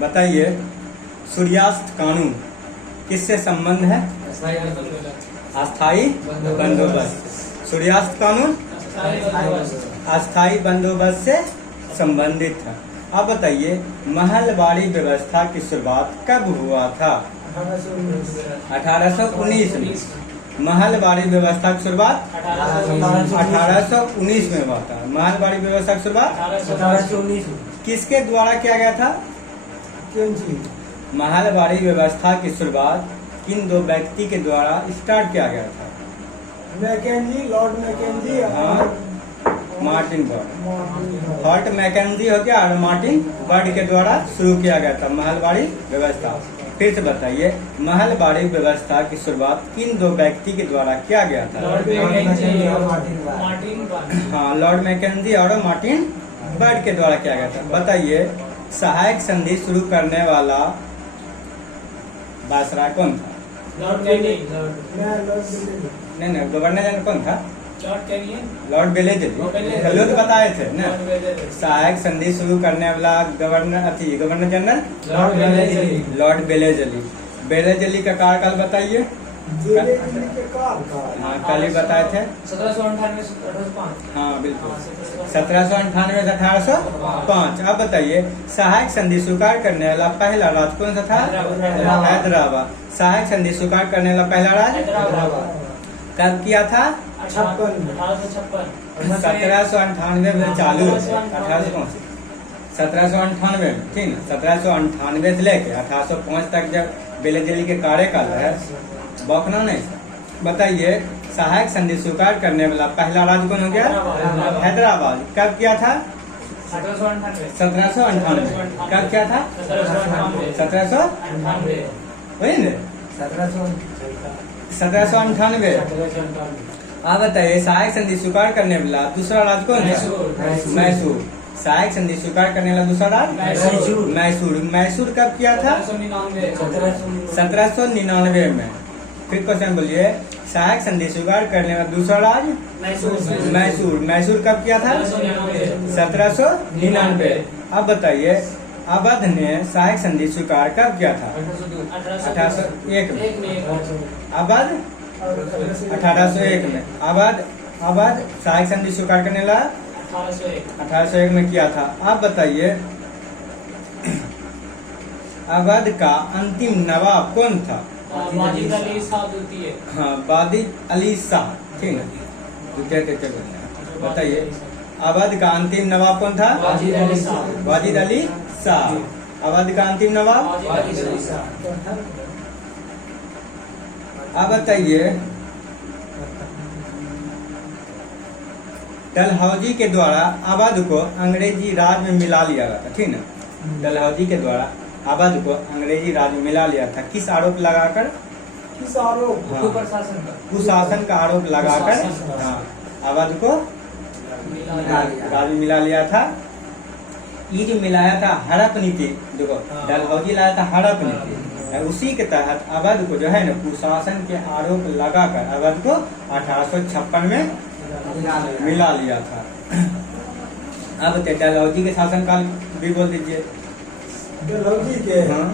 बताइए सूर्यास्त कानून किससे संबंध है? अस्थाई बंदोबस्त। सूर्यास्त कानून अस्थाई बंदोबस्त से संबंधित है। अब बताइए महलवाड़ी व्यवस्था की शुरुआत कब हुआ था? 1819 में। महलवाड़ी व्यवस्था की शुरुआत 1819 में हुआ था। महलवाड़ी व्यवस्था की शुरुआत 1819 में। किसके द्वारा किया गया था? महलवाड़ी व्यवस्था की शुरुआत किन दो व्यक्ति के द्वारा स्टार्ट किया गया था? मैकेंजी, लॉर्ड मैकेंजी और मार्टिन बर्ड। हॉर्ट मैकेंजी हो गया और मार्टिन बर्ड के द्वारा शुरू किया गया था महलवाड़ी व्यवस्था। फिर से बताइए महलवाड़ी व्यवस्था की शुरुआत किन दो व्यक्ति के द्वारा किया गया था? लॉर्ड मैकेंजी और मार्टिन बर्ड। हाँ, लॉर्ड मैकेंजी और मार्टिन बर्ड के द्वारा किया गया था। बताइए सहायक संधि शुरू करने वाला वायसराय कौन था? लॉर्ड बेलेज। नहीं, गवर्नर जनरल कौन था? लॉर्ड बेलेजली। कल तो बताए थे ना। सहायक संधि शुरू करने वाला गवर्नर जनरल लॉर्ड बेलेजली। बेलेजली का कार्यकाल बताइए। हाँ, कल ही बताए थे। 1798 से 1805। हाँ बिल्कुल, 1798 से 1805। अब बताइए सहायक संधि स्वीकार करने वाला पहला राज्य कौन सा था? हैदराबाद। सहायक संधि स्वीकार करने वाला पहला राज्य कब किया था? 1856। 1798 में चालू है। 1798 में, ठीक है। 1798 से लेके 1805 तक जब बेलेजली के कार्यकाल है, बौखना नहीं। बताइए सहायक संधि स्वीकार करने वाला पहला राज्य कौन हो गया? हैदराबाद। कब किया था? 1798। कब किया था? 1798। वही ना, 1798। अब बताइए सहायक संधि स्वीकार करने वाला दूसरा राज्य कौन है? मैसूर। सहायक संधि स्वीकार करने वाला दूसरा राज्य मैसूर। मैसूर कब किया था? 1799 में। फिर क्वेश्चन बोलिए सहायक संधि स्वीकार करने वाला दूसरा राज्य मैसूर। मैसूर कब किया था? 1799। अब बताइए अवध ने सहायक संधि स्वीकार कब किया था? 1801 में। अवध 1801 में। अवध सहायक संधि स्वीकार करने वाला 1801 में किया था। अब बताइए अवध का अंतिम नवाब कौन था? वाजिद अली शाह द्वितीय। हाँ, वाजिद अली शाह, ठीक है। द्वितीय। बताइए अवध का अंतिम नवाब कौन था? वाजिद अली शाह। वाजिद अली शाह। अवध का अंतिम नवाब। वाजिद अली शाह। अब बताइए डलहौजी के द्वारा अवध को अंग्रेजी राज में मिला लिया गया था, ठीक ना। डलहौजी के द्वारा अवध को अंग्रेजी राज में मिला लिया था। किस आरोप लगाकर? किस आरोप? हाँ, कुशासन का आरोप लगाकर हाँ, अवध को राज में मिला लिया था। ये जो मिलाया था हड़प नीति, देखो डलहौजी लाया था हड़प नीति, उसी के तहत अवध को जो है ना कुशासन के आरोप लगाकर अवध को 1856 में मिला लिया था। अब डलहौजी के शासनकाल भी बोल दीजिए। डलहौजी के हाँ,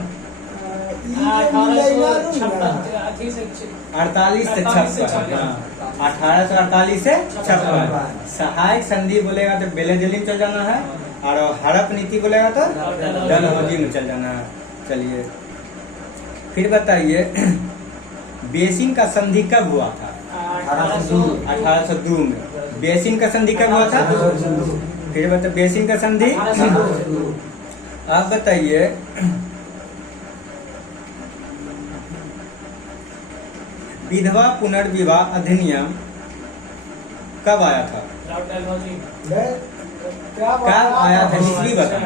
48 से 56। हाँ, 1848 से 56। सहायक संधि बोलेगा तो बेलेजली में चल जाना है, और हड़प नीति बोलेगा तो डलहौजी में चल जाना है। चलिए फिर बताइए बेसिन का संधि कब हुआ था? 1802 में। बेसिन का संधि कब हुआ था? फिर बता बेसिन का संधि। आप बताइए विधवा पुनर्विवाह अधिनियम कब आया था? कब आया था ईस्वी बता?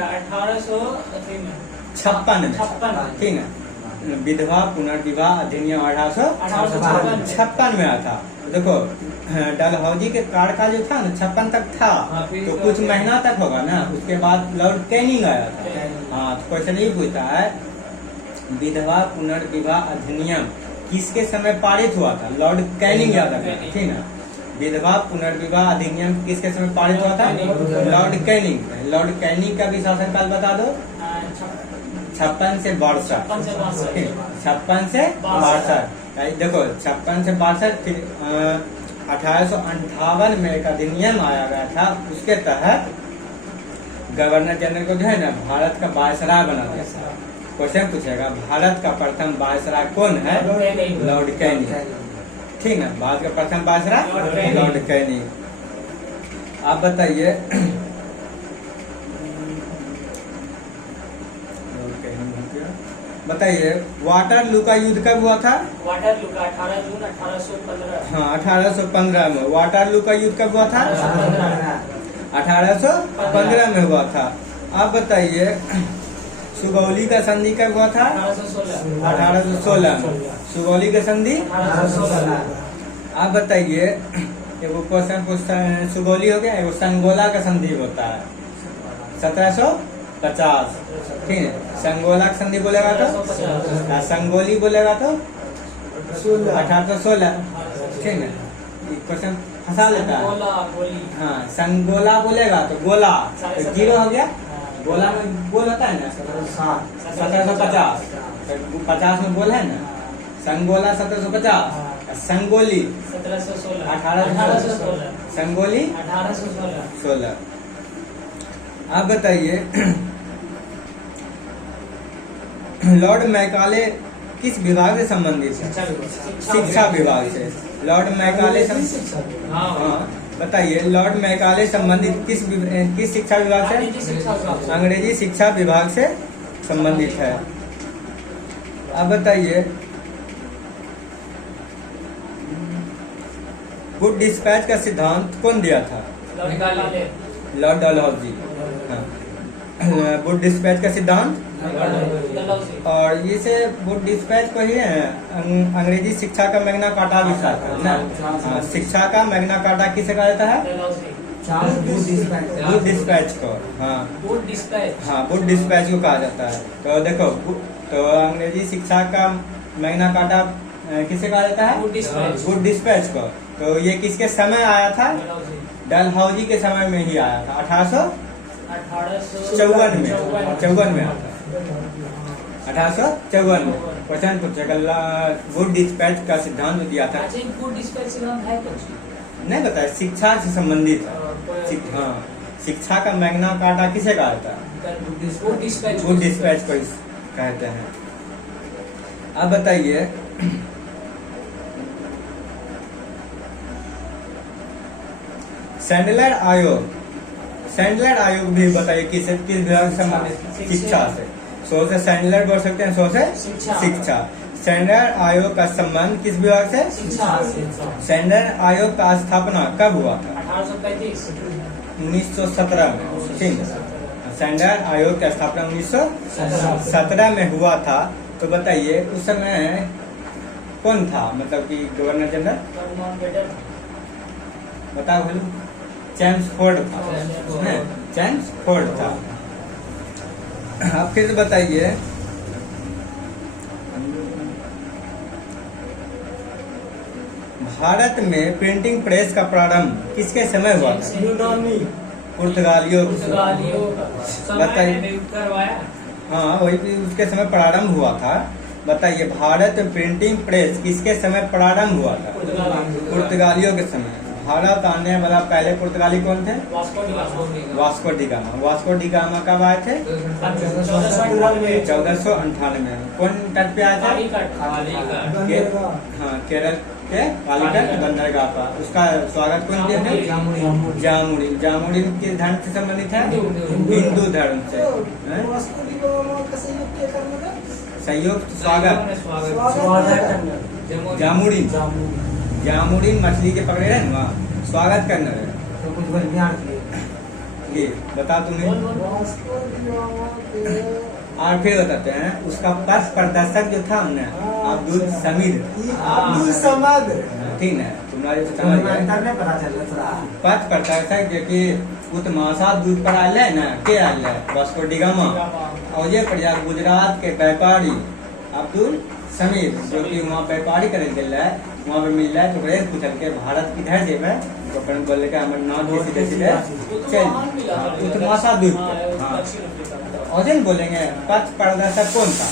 1856 में, ठीक है। विधवा पुनर्विवाह अधिनियम 1856 में आया था। देखो डलहौजी के कार्यकाल जो था ना 56 तक था, तो कुछ महीना तक होगा ना, उसके बाद लॉर्ड कैनिंग आया था। हाँ, तो क्वेश्चन ये पूछता है विधवा पुनर्विवाह अधिनियम किसके समय पारित हुआ था? लॉर्ड कैनिंग याद रखना, ठीक है। विधवा पुनर्विवाह अधिनियम किसके समय पारित हुआ था? Lord Canning. लॉर्ड कैनिंग का भी शासनकाल बता दो। 56 से 62, 56 से 62, 56 से 62। देखो 56 से 62, फिर 1858 में एक अधिनियम आया गया था, उसके तहत गवर्नर जनरल को जो है ना भारत का वायसराय बना दिया। क्वेश्चन पूछेगा भारत का प्रथम वायसराय कौन है? Lord Canning. ठीक है, भारत का प्रथम वायसराय लॉर्ड कैनिंग। आप बताइए वाटरलू का युद्ध कब हुआ था? वाटरलू का 18 जून 1815। हाँ 1815 में। वाटरलू का युद्ध कब हुआ था? 1815 में हुआ था। आप बताइए सुगौली का संधि कब हुआ था? 1816 में। सुगौली का संधि 1816। आप बताइए, एगो क्वेश्चन पूछता है, सुगौली हो गया, एगो संगोला का संधि होता है 1750। ठीक है, संगोला का संधि बोलेगा तो, संगोली बोलेगा तो 1816। ठीक है, क्वेश्चन फंसा लेता है। हाँ, संगोला बोलेगा तो गोला तो 0 हो गया। गोला में गोल होता है ना 1750, 50 में गोल है ना। संगोला 1750, संगोली 1716, 1816, संगोली 1816। आप बताइए लॉर्ड मैकाले किस विभाग से संबंधित है? शिक्षा विभाग से। लॉर्ड मैकाले हाँ बताइए, लॉर्ड मैकाले संबंधित किस शिक्षा विभाग से? अंग्रेजी शिक्षा विभाग से संबंधित है। अब बताइए गुड डिस्पैच का सिद्धांत कौन दिया था? लॉर्ड डलहौजी। हाँ, गुड डिस्पैच का सिद्धांत। और इसे गुड डिस्पैच को ही अंग्रेजी शिक्षा का मैग्ना कार्टा भी कहते हैं ना। हाँ, शिक्षा का मैग्ना कार्टा किसे कहा जाता है? गुड डिस्पैच को। हाँ, गुड डिस्पैच को कहा जाता है। तो देखो, तो अंग्रेजी शिक्षा का मैग्ना कार्टा किसे कहा जाता है? गुड डिस्पैच को। तो ये किसके समय आया था? डलहौजी के समय में ही आया था, 1854 में आया था। 1854 में क्वेश्चन पूछेगा गुड डिस्पैच का सिद्धांत दिया था। गुड डिस्पैच सिद्धांत है कुछ नहीं बताया, शिक्षा से संबंधित है। हाँ, शिक्षा का मैग्ना कार्टा किसे कहा जाता है? गुड डिस्पैच को कहते हैं। अब बताइए सैंडलर आयोग भी बताइए किस विभाग से संबंधित? शिक्षा से। सो से सैंडलर बोल सकते हैं, सो से शिक्षा। सैंडलर आयोग का संबंध किस विभाग से? सैंडलर आयोग का स्थापना कब हुआ था? 1917 में। ठीक है, सैंडलर आयोग की स्थापना 1917 में हुआ था। तो बताइए उस समय कौन था, मतलब कि गवर्नर जनरल? बताओ हेलो। चैम्सफोर्ड था। चैम्सफोर्ड था। आप फिर बताइए भारत में प्रिंटिंग प्रेस का प्रारंभ किसके समय हुआ था? पुर्तगालियों। बताइए। हाँ, वही उसके समय प्रारंभ हुआ था। बताइए भारत में प्रिंटिंग प्रेस किसके समय प्रारंभ हुआ था? पुर्तगालियों के समय। भारत आने वाला पहले पुर्तगाली कौन थे? Vasco D gamma. Vasco D gamma कब आए थे? 1498 में। कौन तट पे आया था? हाँ, केरल के कालीकट बंदरगाह पर। उसका स्वागत कौन किया था? जामुड़ी। जामुड़ी किस धर्म से संबंधित है? हिंदू धर्म से। संयुक्त स्वागत। जामुड़ी। जामुड़ी मछली के पकड़े रहे ना, स्वागत करना रहे। तो कुछ ये बता तुम्हें। और फिर बताते हैं उसका पथ प्रदर्शक जो था ना, अब्दुल समीद। ठीक है, तुम्हारे पथ प्रदर्शक जो कि उत्तमाशा दूध पर आयल है ना, के आयल है? Vasco D gamma. और ये प्रयाग गुजरात के व्यापारी अब्दुल समीद, जो कि वहाँ व्यापारी करे चल रहा है, वहाँ पे मिल रहा है। तो गए पूछल के भारत किधर जेब है? तो अपन बोले के अमरनाथ के सीधे सीधे चल उत्तमाशा द्वीप। हाँ, ऑजन बोलेंगे पथ प्रदर्शक कौन था?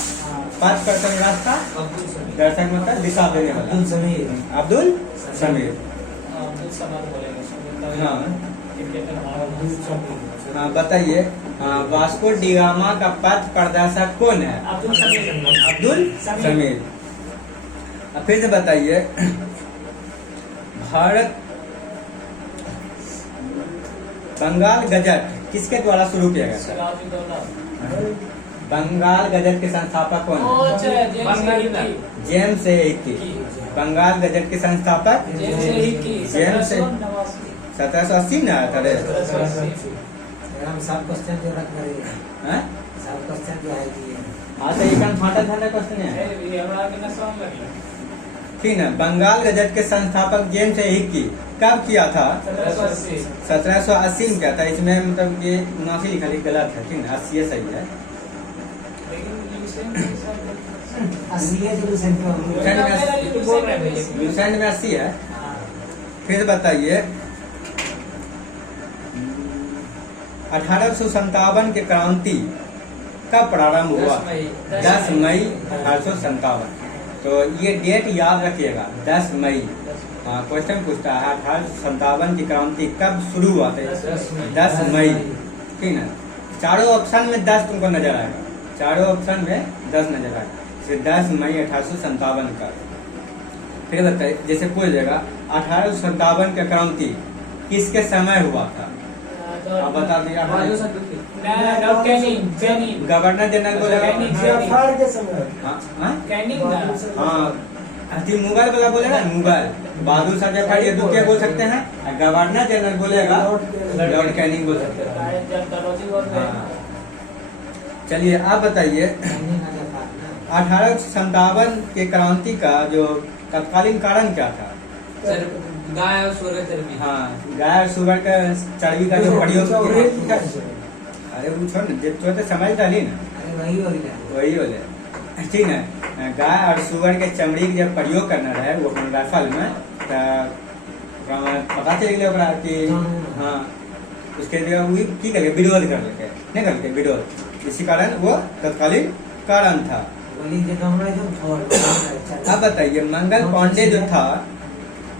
पथ प्रदर्शक रास्ता अब्दुल समीर। दर्शक मतलब दिशा देने वाला अब्दुल समीर। अब्दुल समीर। अब्दुल समाद बोलेंगे। हाँ। क्रिकेटर हमारा अब्दुल समीर। हाँ बताइए, वास्को डी गामा का पथ प्रदर्शक कौन है? अब्दुल समीर। अब्दुल समीर। अब फिर से बताइए, भारत बंगाल गजट किसके द्वारा शुरू किया गया था? सिराजुद्दौला। बंगाल गजट के संस्थापक कौन ओ, है? अच्छा, James A Hicky. Bengal gazette के संस्थापक James A Hicky. James A- 1789। 1780 में आया था रे। हम सब क्वेश्चन जो रख रहे हैं, हैं? सब क्वेश्चन जो है कि हाँ तो एक फाटा फाटा क्वेश्चन है। ये हमरा के ना समझ लग ठीक है, बंगाल गजट के संस्थापक जेम्स ए हिक्की कब किया था? 1780। 1780 में किया था। इसमें मतलब ये 79 लिखा है, गलत है। ठीक है, 80 सही है। लेकिन ल्यूसेंट के साथ असली सोल्यूशन को हम लोग- ल्यूसेंट में 80 है। हाँ। फिर बताइए, 1857 के क्रांति कब प्रारंभ हुआ? 10 मई 1857। तो ये डेट याद रखिएगा, 10 मई। हाँ, क्वेश्चन पूछता है 1857 की क्रांति कब शुरू हुआ था? 10 मई। ठीक है, चारों ऑप्शन में 10 तुमको नजर आएगा, चारों ऑप्शन में 10 नजर आएगा। फिर 10 मई 1857 का। फिर बताइए, जैसे पूछ देगा 1857 का क्रांति किसके समय हुआ था? आप बता दिया। Doctor Canning. गवर्नर जनरल बोलेगा। जफर के समय हाँ हाँ कैनिंग ना। हाँ, जी मुगल वाला बोलेगा, मुगल बहादुर शाह जफर, ये दुतिया बोल सकते हैं। और गवर्नर जनरल बोलेगा लॉर्ड कैनिंग बोल सकते हैं। जब दरोजी बोल रहे हैं। हाँ। चलिए आप बताइए, 1857 के क्रांति का जो तत्कालीन कारण क्या था? सर, गाय और सूअर चर्बी। हाँ, गाय और सुअर का चर्बी का जो प्रयोग चौरे- किया। अरे वो छोड़ ना, जब छोटे समझ डाली ना, अरे वही हो गया। वही बोले। ठीक है, गाय और सुअर के चमड़ी के जब प्रयोग करना रहे वो अपन राइफल में, तो पता चल गया ओकरा कि हाँ, उसके लिए वो की कर विरोध कर लेके, नहीं कर लेके विरोध, इसी कारण वो तत्कालीन कारण था। बोली के कमरे जो छोड़। अब बताइए, मंगल पांडे जो था,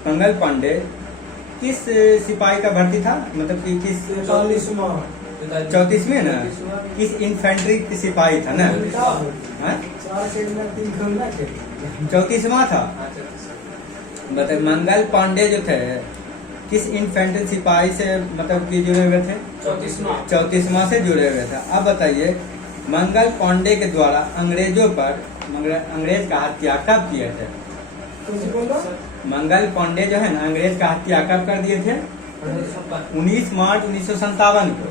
मंगल पांडे किस सिपाही का भर्ती था? मतलब कि किस 34वें ना, किस इन्फेंट्री की सिपाही था ना? हाँ? 34वां था। बताइए, मंगल पांडे जो थे किस इन्फेंट्री सिपाही से मतलब कि जुड़े हुए थे? 34वां से जुड़े हुए थे। अब बताइए, मंगल पांडे के द्वारा अंग्रेजों पर अंग्रेज का हत्या कब किए थे? मंगल पांडे जो है ना, अंग्रेज का हत्या कब कर दिए थे? 19 मार्च 1957 को।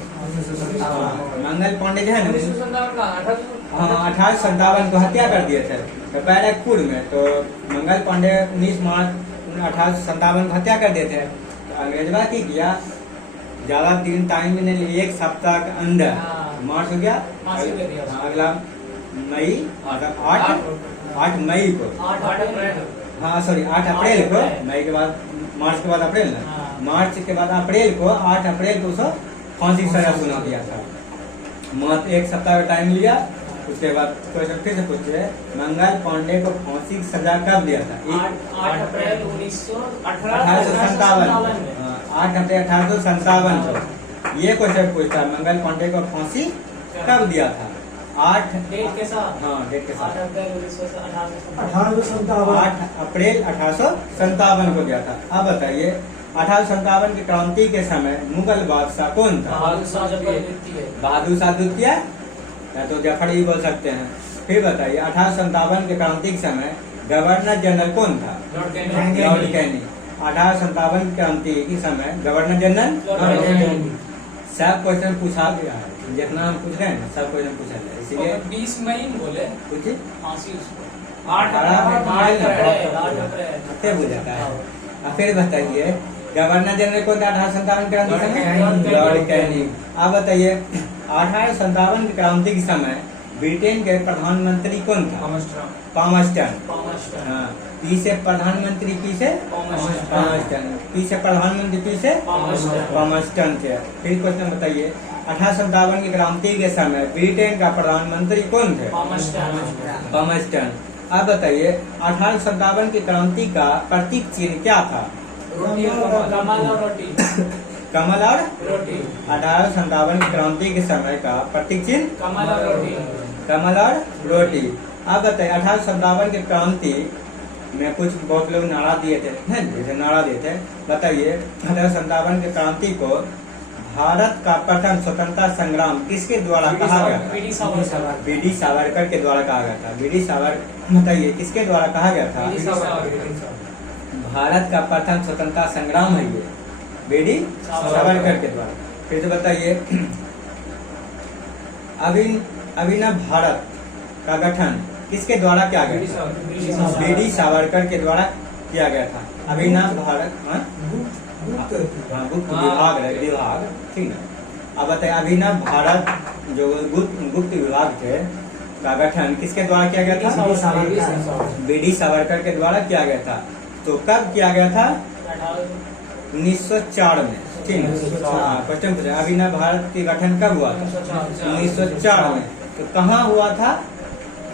मंगल पांडे जो है ना, हाँ 1857 को हत्या कर दिए थे तो बैरकपुर में। तो मंगल पांडे 19 मार्च 1857 को हत्या कर दिए थे। तो अंग्रेजवा की किया, ज्यादा दिन टाइम भी नहीं लिया, एक सप्ताह के अंदर मार्च हो गया। फांसी दे दिया। अगला मई 8 मई को, 8 अप्रैल। हाँ सॉरी 8 अप्रैल को, मई के बाद मार्च के बाद अप्रैल ना, हाँ। मार्च के बाद अप्रैल को 8 अप्रैल को उसको फांसी की सजा सुना दिया था। मात्र एक सप्ताह का टाइम लिया। उसके बाद क्वेश्चन फिर से पूछे, मंगल पांडे को फांसी की सजा कब दिया था? 8 अप्रैल 1957। 1857। 8 अप्रैल 1857 को ये क्वेश्चन पूछता है, मंगल पांडे को फांसी कब दिया था? 8 डेट के साथ। हाँ डेट के 8 साथ, अप्रैल 1958। 1857। 8 अप्रैल 1857 को दिया था। अब बताइए, 1857 की क्रांति के समय मुगल बादशाह कौन था? बहादुर शाह जफर द्वितीय। बहादुर शाह द्वितीय या तो जफर ही बोल सकते हैं। फिर बताइए, 1857 के क्रांति के समय गवर्नर जनरल कौन था? Lord Canning. Lord Canning. 1857 क्रांति के समय गवर्नर जनरल लॉर्ड कैनिंग। सब क्वेश्चन पूछा गया है, जितना हम पूछ रहे हैं ना सब क्वेश्चन पूछा गया, इसीलिए 20 मई में बोले पूछिए। फांसी उसको। 8 8 अप्रैल। अप्रैल। बुझ जाता है। अब फिर बताइए, गवर्नर जनरल कौन था 1857 क्रांति के समय? Lord Canning. अब बताइए, 1857 की क्रांति के समय ब्रिटेन के प्रधानमंत्री कौन था? पामस्टन। हाँ, पी से प्रधानमंत्री, पी से पामस्टन, पी से प्रधानमंत्री, पी से पामस्टन। पामस्टन थे। फिर क्वेश्चन बताइए, 1857 की क्रांति के समय ब्रिटेन का प्रधानमंत्री कौन थे? पामस्टन। अब बताइए 1857 की क्रांति का प्रतीक चिन्ह क्या था? रोटी और कमल और रोटी। कमल और रोटी। 1857 की क्रांति के समय का प्रतीक चिन्ह कमल और रोटी। कमल और रोटी। अब बताइए 1857 की क्रांति में कुछ बहुत लोग नारा दिए थे, जैसे नारा दिए थे। बताइए 1857 की क्रांति को भारत का प्रथम स्वतंत्रता संग्राम किसके द्वारा कहा गया था? बीडी सावरकर के द्वारा कहा गया था। बीडी सावरकर, बताइए किसके द्वारा कहा गया था? भारत का प्रथम स्वतंत्रता संग्राम है ये बीडी सावरकर के द्वारा। फिर तो बताइए अभिनव भारत का गठन किसके द्वारा किया गया था? बीडी सावरकर के द्वारा किया गया था। अभिनव भारत, गुप्त विभाग, ठीक है। अब बताइए अभिनव भारत जो गुप्त विभाग थे का गठन किसके द्वारा किया गया था? बीडी सावरकर के द्वारा किया गया था। तो कब किया गया था? 1904 में, ठीक है। क्वेश्चन पूछा अभिनव भारत के गठन कब हुआ था? 1904 में। तो कहाँ हुआ था?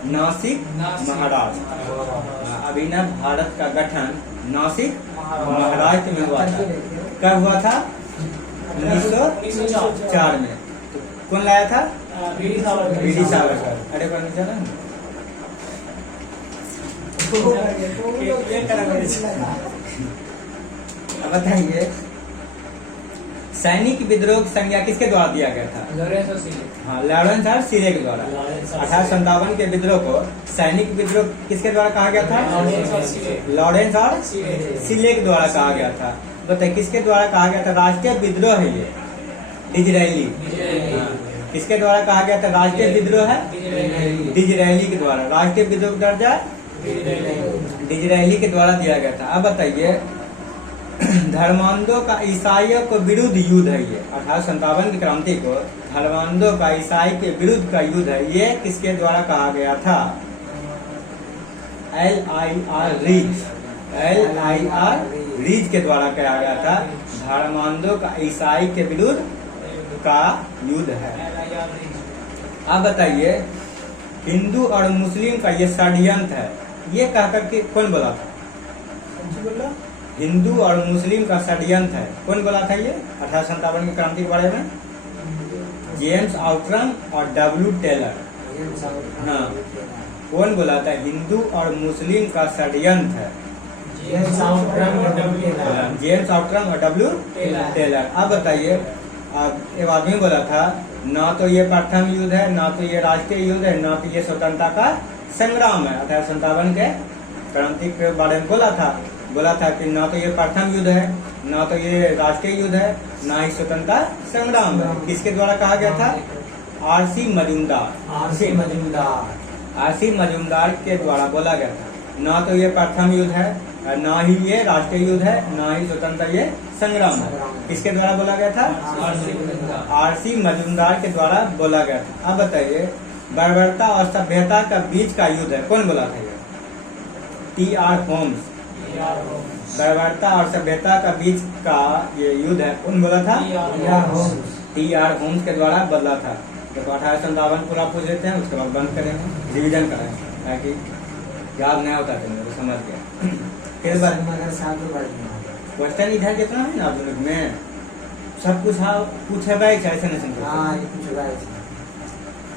नासिक महाराष्ट्र। अभिनव भारत का गठन नासिक महाराष्ट्र में हुआ था। कब हुआ था? 1904 में। तो कौन लाया था? बीडी सावरकर। अरे कौन चला? अब बताइए सैनिक विद्रोह की संज्ञा किसके द्वारा दिया गया था? लॉरेंस और सीले के द्वारा। 1857 के विद्रोह को सैनिक विद्रोह किसके द्वारा कहा गया था? लॉरेंस और सीले के द्वारा कहा गया था। बताइए किसके द्वारा कहा गया था? राष्ट्रीय विद्रोह है ये डिजरायली। किसके द्वारा कहा गया था? राष्ट्रीय विद्रोह है डिजरायली के द्वारा। राष्ट्रीय विद्रोह दर्जा डिजरायली के द्वारा दिया गया था। अब बताइए धर्मांधों का ईसाइयों को विरुद्ध युद्ध है ये। 1857 की क्रांति को धर्मांधों का ईसाई के विरुद्ध का युद्ध है ये किसके द्वारा कहा गया था? LIR रीज के द्वारा कहा गया था। धर्मांधों का ईसाई के विरुद्ध का युद्ध है। अब बताइए हिंदू और मुस्लिम का ये षड्यंत्र है ये कहकर के कौन बोला था? हिंदू और मुस्लिम का षड्यंत्र है कौन बोला था ये 1857 की क्रांति के बारे में? जेम्स आउट्रम और W टेलर। हाँ, कौन बोला था? हिंदू और मुस्लिम का षड्यंत्र है जेम्स आउट्रम और W टेलर। अब बताइए एक आदमी बोला था ना तो ये प्रथम युद्ध है, ना तो ये राष्ट्रीय युद्ध है, ना तो ये स्वतंत्रता का संग्राम है। 1857 के क्रांति के बारे में बोला था कि ना तो ये प्रथम युद्ध है, ना तो ये राष्ट्रीय युद्ध है, ना ही स्वतंत्रता संग्राम है। किसके द्वारा कहा गया था? RC मजूमदार के द्वारा बोला गया था। ना तो ये प्रथम युद्ध है, ना ही ये राष्ट्रीय युद्ध है, ना ही स्वतंत्रता ये संग्राम है। किसके द्वारा बोला गया था? RC मजूमदार के द्वारा बोला गया था। अब बताइए बर्बरता और सभ्यता का बीच का युद्ध है कौन बोला था? ये TR होम्स। बर्बरता और सभ्यता का बीच का ये युद्ध है कौन बोला था? TR होम्स के द्वारा बदला था। तो 1857 पूरा पूछ लेते हैं उसके बाद बंद करेंगे, रिविजन करेंगे ताकि याद नहीं होता तो समझ गया। फिर क्वेश्चन इधर कितना है ना आधुनिक में सब कुछ पूछेगा ऐसे नहीं समझ।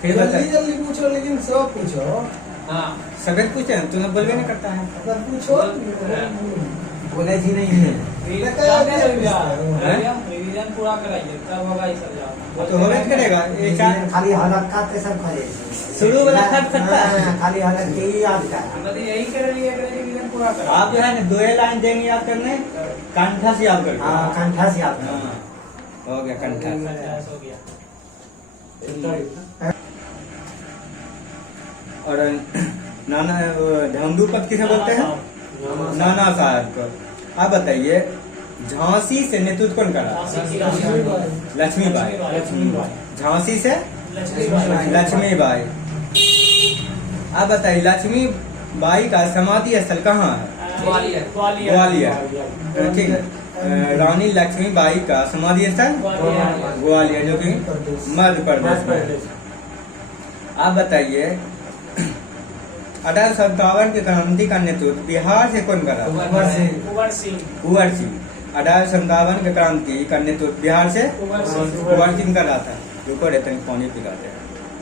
फिर जल्दी पूछो लेकिन सब पूछो। सभी पूछे तुम्हें बोलवे नहीं करता है। पूछो बोले जी नहीं है। रिवीजन पूरा कराइए तब होगा ये सब जवाब। तो होगा करेगा ये चार खाली हलक का ते सब करे शुरू वाला खट सकता है खाली हलक के ही याद का। मतलब यही कर रही है रिवीजन पूरा करा। आप जो है ना 2 लाइन देंगे याद करने कंठा से याद करके। हाँ कंठा से याद हाँ, हो गया कंठा। हो गया। और नाना धमदू पद किसे बोलते हैं? नाना साहब को। अब बताइए झांसी से नेतृत्व कौन करा? लक्ष्मीबाई। झांसी से लक्ष्मीबाई। अब बताइए लक्ष्मीबाई का समाधि स्थल कहाँ है? ग्वालियर। ग्वालियर, ठीक है। रानी लक्ष्मीबाई का समाधि स्थल ग्वालियर, जो कि मध्य प्रदेश में है। आप बताइए 1857 की क्रांति का नेतृत्व बिहार से कौन कर रहा था? कुंवर सिंह कुंवर सिंह। 1857 की क्रांति का नेतृत्व बिहार से कुंवर सिंह कुंवर सिंह कर रहा था। रुको रे तनी पानी पिलाते हैं।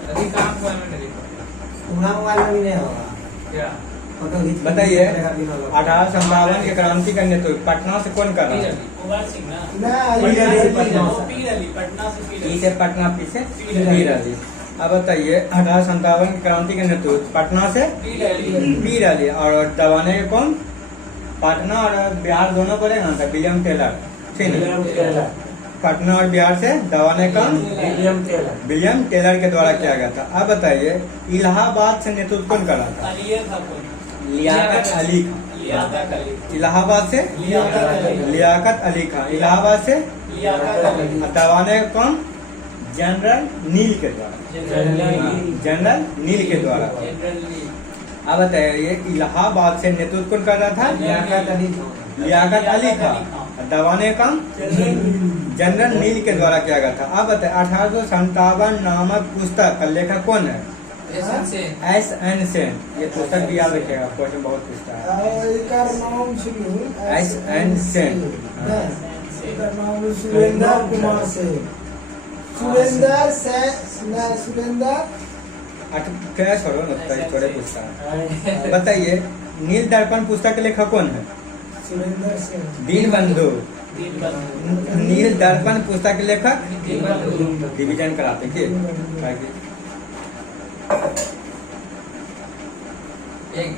अधिकांश हुआ में नहीं उंगला मोबाइल में भी नहीं होगा। क्या फोटो खींच के बताइए भेजेगा बिना लोग। 1857 की क्रांति का नेतृत्व पटना से कौन कर रहा था? कुंवर सिंह ना पीर अली, पटना वो से। पीर अली पटना से पीर पी अली से पटना, पी से पीर अली। पीर अली। अब बताइए 1857 की क्रांति का नेतृत्व पटना से पीर अली पीर अली, और दबाने के कौन? पटना और बिहार दोनों पड़ेगा ना, विलियम टेलर, ठीक है। पटना और बिहार से दबाने का विलियम टेलर के द्वारा किया गया था। अब बताइए इलाहाबाद से नेतृत्व कौन कर रहा था? अली था कौन? लियाकत अली खान। लियाकत अली इलाहाबाद से लियाकत अली लियाकत अली खान। इलाहाबाद से लियाकत अली दबाने का कौन? जनरल नील के द्वारा। जनरल नील के द्वारा। जनरल ली अब बताइए इलाहाबाद से नेतृत्व कौन कर रहा था? लियाकत अली खान। लियाकत अली खान। दबाने का जनरल नील के द्वारा किया गया था। अब बताइए 1857 नामक पुस्तक का लेखक कौन है? ऐसा से एस एन सेन। ये पुस्तक भी याद रखिएगा, क्वेश्चन बहुत पूछता है। S N Sen. सुरेंद्र कुमार से सुरेंद्र क्या छोड़ो ना, थोड़े पूछता है। बताइए नील दर्पण पुस्तक के लेखक कौन है? सुरेंद्र सिंह दीनबंधु। दीनबंधु नील दर्पण पुस्तक के लेखक दीनबंधु डिवीजन कराते हैं एक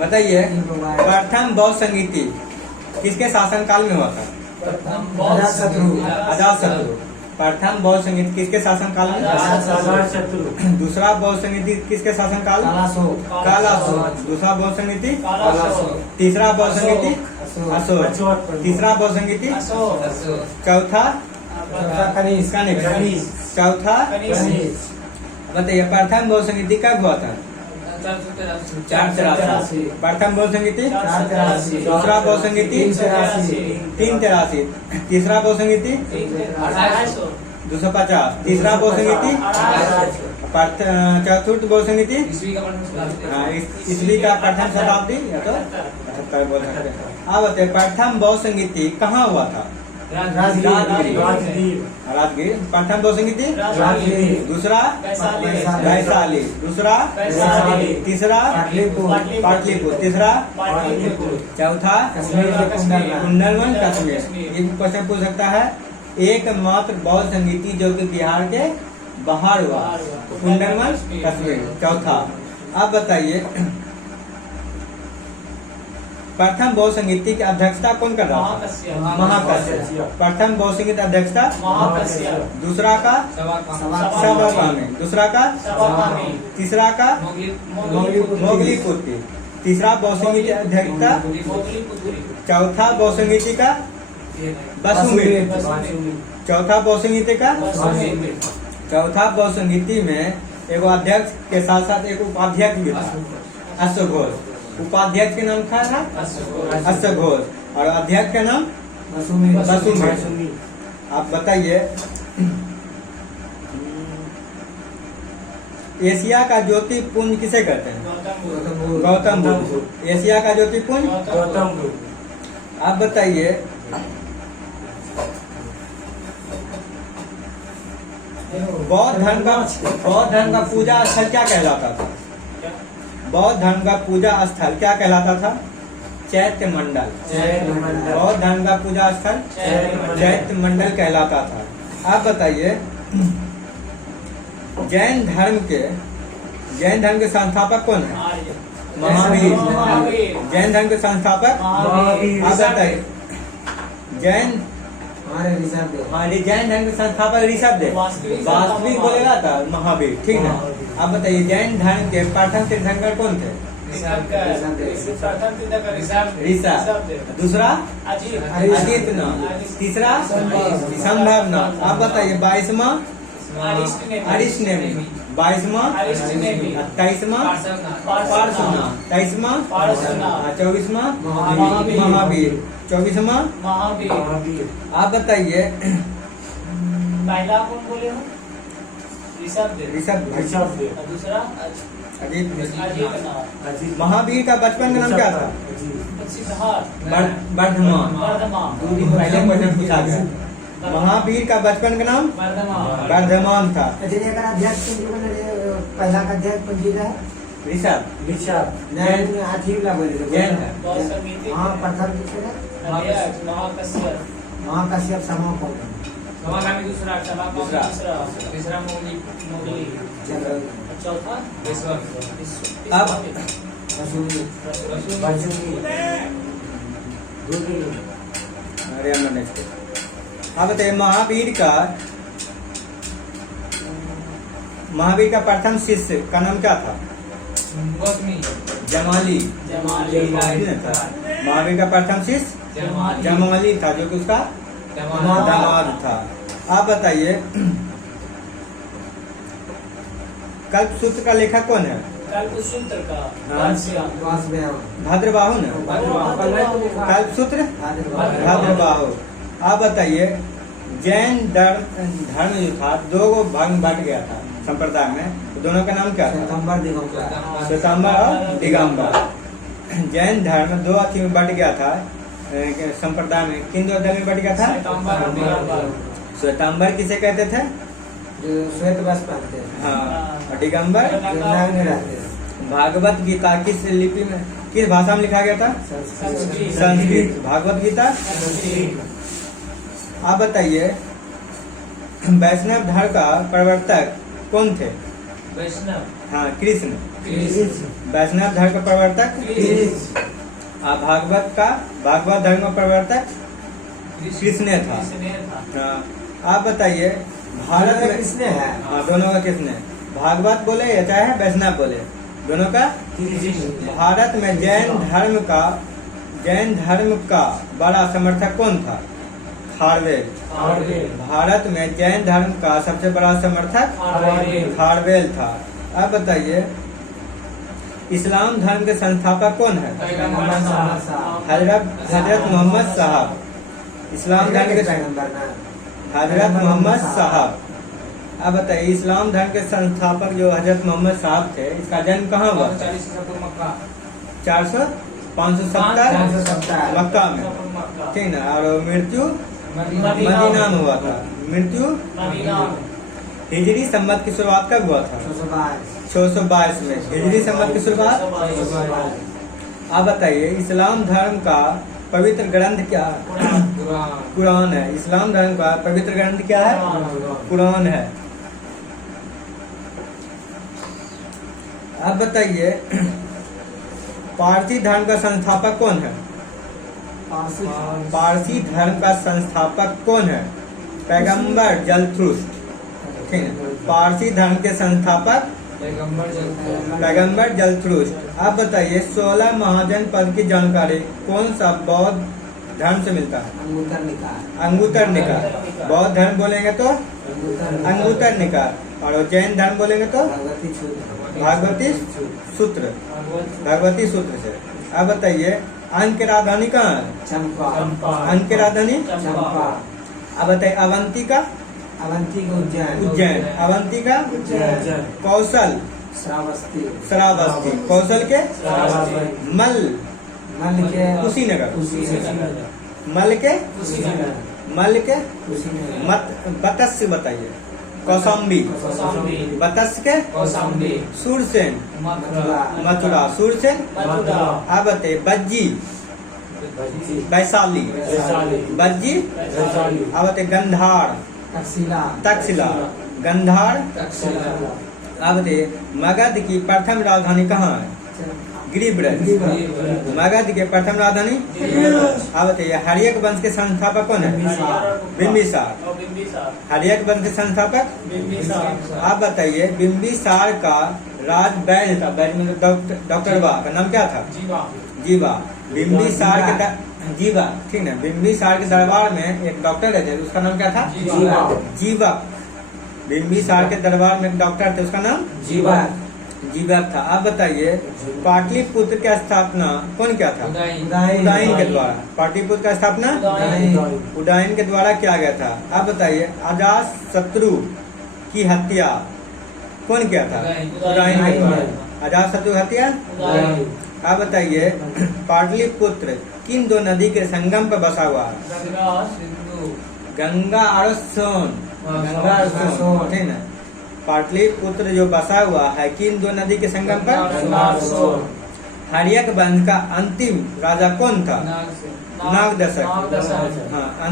बताइए प्रथम बौद्ध संगीति किसके शासनकाल में हुआ था? अजातशत्रु। प्रथम बौद्ध संगीत किसके शासनकाल में? दूसरा बौद्ध संगीति किसके शासनकाल? कालाशोक। दूसरा बौद्ध संगीति? तीसरा बौद्ध संगीति? अशोक। तीसरा बौद्ध संगीति? चौथा कनिष्क। चौथा बताइए प्रथम बौद्ध संगीति कब हुआ था? 483। प्रथम बौद्ध संगीति? 483। दूसरा बौद्ध संगीति? 383। तीसरा बौद्ध संगीति? 250। तीसरा बौद्ध संगीति? चतुर्थ बौद्ध संगीति? ईस्वी का मतलब ईस्वी का प्रथम शताब्दी या तो 78 बोल सकते हैं। अब बताइए प्रथम बौद्ध संगीति कहाँ हुआ था? राजगीर। प्रथम बौद्ध संगीति? दूसरा वैशाली। दूसरा तीसरा पाटलिपुत्र। तीसरा चौथा कुंडलवन कश्मीर। ये क्वेश्चन पूछ सकता है। एकमात्र बौद्ध संगीति जो कि बिहार के बाहर हुआ कुंडलवन कश्मीर। चौथा। अब बताइए प्रथम बौद्ध संगीति की अध्यक्षता कौन कर रहा था? महाकश्यप। प्रथम बौद्ध संगीत अध्यक्षता दूसरा का सवाकामी। दूसरा का तीसरा का मोगलीपुत्री। तीसरा बौद्ध संगीत अध्यक्षता चौथा बौद्ध संगीति का बसुमित्र। चौथा बौद्ध संगीति का चौथा बौद्ध संगीति में एक अध्यक्ष के साथ साथ एक उपाध्यक्ष भी था, अश्वघोष। उपाध्यक्ष के नाम क्या था? अश्वघोष। और अध्यक्ष का नाम बसुमित्र। आप बताइए एशिया का ज्योतिपुंज किसे कहते हैं? गौतम बुद्ध। एशिया का ज्योतिपुंज गौतम बुद्ध। आप बताइए बौद्ध धर्म का पूजा स्थल क्या कहलाता था? बौद्ध धर्म का पूजा स्थल क्या कहलाता था? चैत्य मंडल। बौद्ध धर्म का पूजा स्थल चैत्य मंडल कहलाता था। आप बताइए जैन धर्म के संस्थापक कौन है? महावीर। जैन धर्म के संस्थापक महावीर। आप बताइए जैन ऋषभ देव। जैन धर्म के संस्थापक ऋषभ देव। वास्तविक बोलेगा था महावीर, ठीक है। आप बताइए जैन धर्म के प्रथम तीर्थंकर कौन थे? ऋषा। दूसरा आदित्यनाथ। तीसरा संभवनाथ। आप बताइए 22वां अरिष्टनेमी। 22वां 23वां पार्श्वनाथ। 23वां 24वां महावीर। 24वां महावीर। आप बताइए पहला कौन बोले हो? ऋषभ। ऋषभ। और दूसरा अजीत। महावीर का बचपन का नाम क्या था? सिद्धार्थ। वर्धमान। वर्धमान। पहले क्वेश्चन पूछा गया। महावीर का बचपन का नाम वर्धमान। वर्धमान था। अध्यक्ष पहला का अध्यक्ष पंजीदा है ऋषभ। नहीं आठवीं वाला बोले थे जैन है। हाँ प्रथम किसका अध्यक्ष महाकश्यप। महाकश्यप समापन समागामी दूसरा। समापन दूसरा। तीसरा मोगली। चौथा अब अरे नेक्स्ट। अब बताइए महावीर का प्रथम शिष्य का नाम क्या था? गौतमी। जमाली। था। महावीर का प्रथम शिष्य जमाली था, जो कि उसका दामाद था। आप बताइए कल्पसूत्र का लेखक कौन है? कल्पसूत्र का भाद्रबाहु ने। कल्पसूत्र भाद्रबाहु। आप बताइए जैन धर्म जो था दो भाग में बांट गया था संप्रदाय में, तो दोनों का नाम क्या था? श्वेतांबर और दिगंबर। जैन धर्म दो अथी में बट गया था संप्रदाय में। किन दो अध्याय में बट गया था? श्वेतांबर किसे कहते थे? जो श्वेत वस्त्र पहनते हैं। हाँ, और दिगंबर नाग में रहते हैं। भागवत गीता किस लिपि में, किस भाषा में लिखा गया था? संस्कृत। भागवत गीता। आप बताइए वैष्णव धर्म का प्रवर्तक कौन थे? वैष्णव। हाँ, कृष्ण। वैष्णव धर्म का प्रवर्तक। भागवत धर्म का प्रवर्तक कृष्ण था। हाँ, आप बताइए भारत में किसने है? हाँ, दोनों का किसने? भागवत बोले या चाहे वैष्णव बोले, दोनों का। भारत में जैन धर्म का बड़ा समर्थक कौन था? खारवेल। भारत में जैन धर्म का सबसे बड़ा समर्थक खारवेल था। अब बताइए इस्लाम धर्म के संस्थापक कौन है? हजरत मोहम्मद साहब। इस्लाम धर्म के हजरत मोहम्मद साहब। अब बताइए इस्लाम धर्म के संस्थापक जो हजरत मोहम्मद साहब थे, इसका जन्म कहाँ हुआ? 570 मक्का में, ठीक ना। और मृत्यु मदीना में हुआ था। मृत्यु हिजरी संवत की शुरुआत कब हुआ था? 622 में हिजरी संवत की शुरुआत। आप बताइए इस्लाम धर्म का पवित्र ग्रंथ क्या? कुरान है। इस्लाम धर्म का पवित्र ग्रंथ क्या है? कुरान है। अब बताइए पारसी धर्म का संस्थापक कौन है? पारसी धर्म का संस्थापक कौन है? पैगंबर जरथुस्त्र, ठीक है। पारसी धर्म के संस्थापक पैगंबर जरथुस्त्र। आप बताइए 16 महाजन पद की जानकारी कौन सा बौद्ध धर्म से मिलता है? अंगुत्तर निकाय। बौद्ध धर्म बोलेंगे तो अंगुत्तर निकाय, और जैन धर्म बोलेंगे तो भागवती सूत्र से। अब बताइए अंक की राजधानी कहाँ है? अंक की राजधानी। अब बताइए अवंतिका उज्जैन। अवंतिका कौशल श्रावस्ती। कौशल के मल कुशीनगर। मल के बतस्य बताइए। कौशाम्बी। बतस्य के सूरसेन मथुरा। सूरसेन। अब बताइए बज्जी वैशाली। बज्जी। अब बताइए गंधार तक्षशिला। गंधार। अब बताइए मगध की प्रथम राजधानी कहाँ है? गिरिब्रज। गिरिब्रज। मगध के प्रथम राजधानी। अब बताइए हर्यक वंश के संस्थापक कौन है? बिंबिसार। और बिंबिसार। हर्यक वंश के संस्थापक। बिंबिसार। आप बताइए बिंबिसार का राज वैद्य था, वैद्य मतलब डॉक्टर बा का नाम क्या था? जीवा। जीवा। बिंबिसार के जीवा, ठीक है। बिंबिसार के दरबार में एक डॉक्टर रहते, उसका नाम क्या था? जीवा। जीवक। बिंबिसार के दरबार में एक डॉक्टर थे, उसका नाम जीवक। जीवक था। आप बताइए पाटलिपुत्र की स्थापना कौन क्या था? उदयन के द्वारा। पाटलिपुत्र का स्थापना उदयन के द्वारा किया गया था। आप बताइए अजात शत्रु की हत्या कौन किया था? उदयन के द्वारा। अजात शत्रु की हत्या। आप बताइए पाटलिपुत्र किन दो नदी के संगम पर बसा हुआ है? गंगा सिंधु। गंगा और सोन। गंगा और सोन, ठीक है। पाटलिपुत्र जो बसा हुआ है किन दो नदी के संगम पर? हर्यक वंश का अंतिम राजा कौन था? नागदशक। हाँ,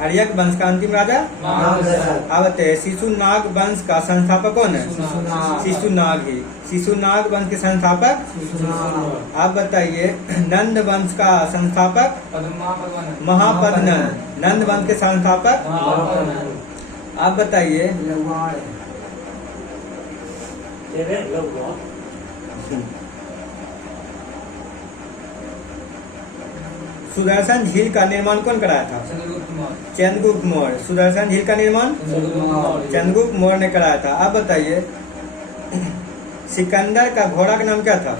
हर्यक वंश का अंतिम राजा। अब बताइए शिशुनाग वंश का संस्थापक कौन है? शिशुनाग ही। शिशुनाग वंश के संस्थापक। आप बताइए नंद वंश का संस्थापक? महापद्मनंद। नंद वंश के संस्थापक। आप बताइए सुदर्शन झील का निर्माण कौन कराया था? चंद्रगुप्त मौर्य। सुदर्शन झील का निर्माण चंद्रगुप्त मौर्य ने कराया था। आप बताइए सिकंदर का घोड़ा का नाम क्या था?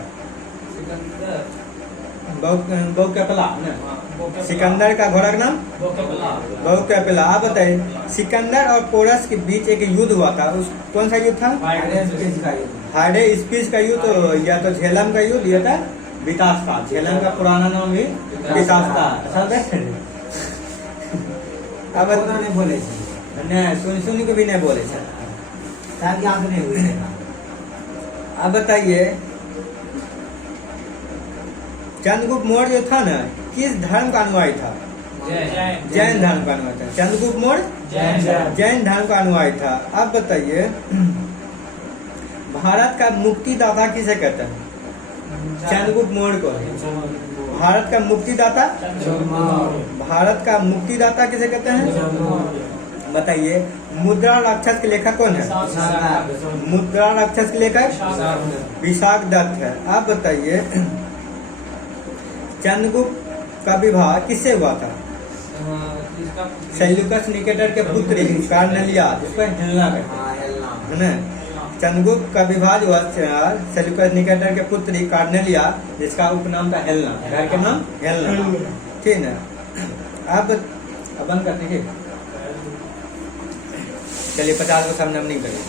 बहुकपला। सिकंदर का घोड़ा का नाम बहुकपला। आप बताइए सिकंदर और पोरस के बीच एक युद्ध हुआ था, उस कौन सा युद्ध था? हाइडे स्पीच का युद्ध, या तो झेलम का युद्ध, या था विकास का। झेलम का पुराना नाम भी विकास का। अब नहीं बोले नहीं सुन के भी नहीं बोले सर, ताकि आंख नहीं हुई। अब बताइए चंद्रगुप्त मौर्य जो था ना, किस धर्म का अनुयायी था? जैन धर्म का अनुयायी था। चंद्रगुप्त मौर्य जैन धर्म का अनुयायी था। अब बताइए भारत का मुक्तिदाता किसे कहते हैं? चंद्रगुप्त मौर्य को। भारत का मुक्तिदाता। भारत का मुक्तिदाता किसे कहते हैं? बताइए मुद्रा राक्षस के लेखक कौन है? मुद्रा राक्षस के लेखक विशाख दत्त है। आप बताइए चंद्रगुप्त का विवाह किससे हुआ था? सेल्यूकस निकेटर के पुत्री कार्नेलिया, जिसको हेलेना कहते हैं, है ना। चंद्रगुप्त का विवाह जो हुआ सेल्यूकस निकेटर के पुत्री कार्नेलिया, जिसका उपनाम था हेलेना, घर के नाम हेलेना, ठीक है। अब बंद करते हैं, चलिए 50 को सामने नहीं करें।